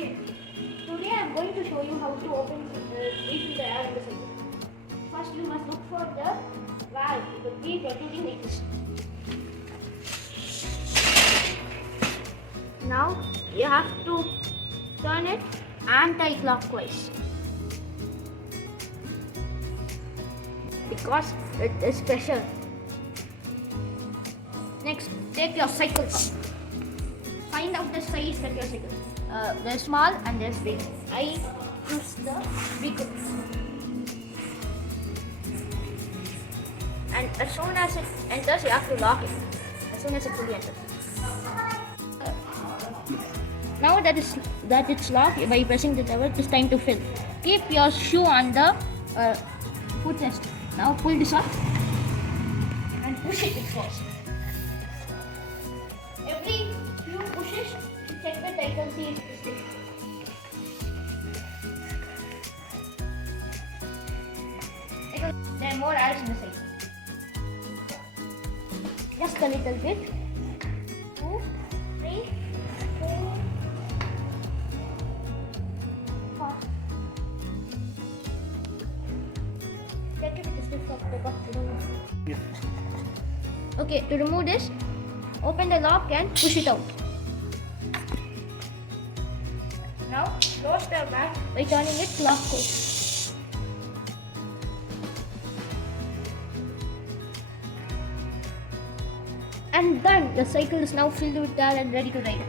Okay, today I am going to show you how to refill the air in the cycle. First you must look for the valve, the key protruding like this. Now you have to turn it anti-clockwise because it is pressure. Next, take your cycle out. Find out the size that your cycle. There's small and there's big. I use the big one. And as soon as it enters, you have to lock it. As soon as it fully enters. Now that it's locked by pressing the lever, it's time to fill. Keep your shoe on the footrest. Now pull this up and push it first. Every few pushes, check the title, see if it is stiff. Because there are more airs in the side. Just a little bit. 2, 3, 4, 5. Check if it is stiff up the box. Okay, to remove this, open the lock and push it out. Now close the back by turning it clockwise. And done. The cycle is now filled with air and ready to ride.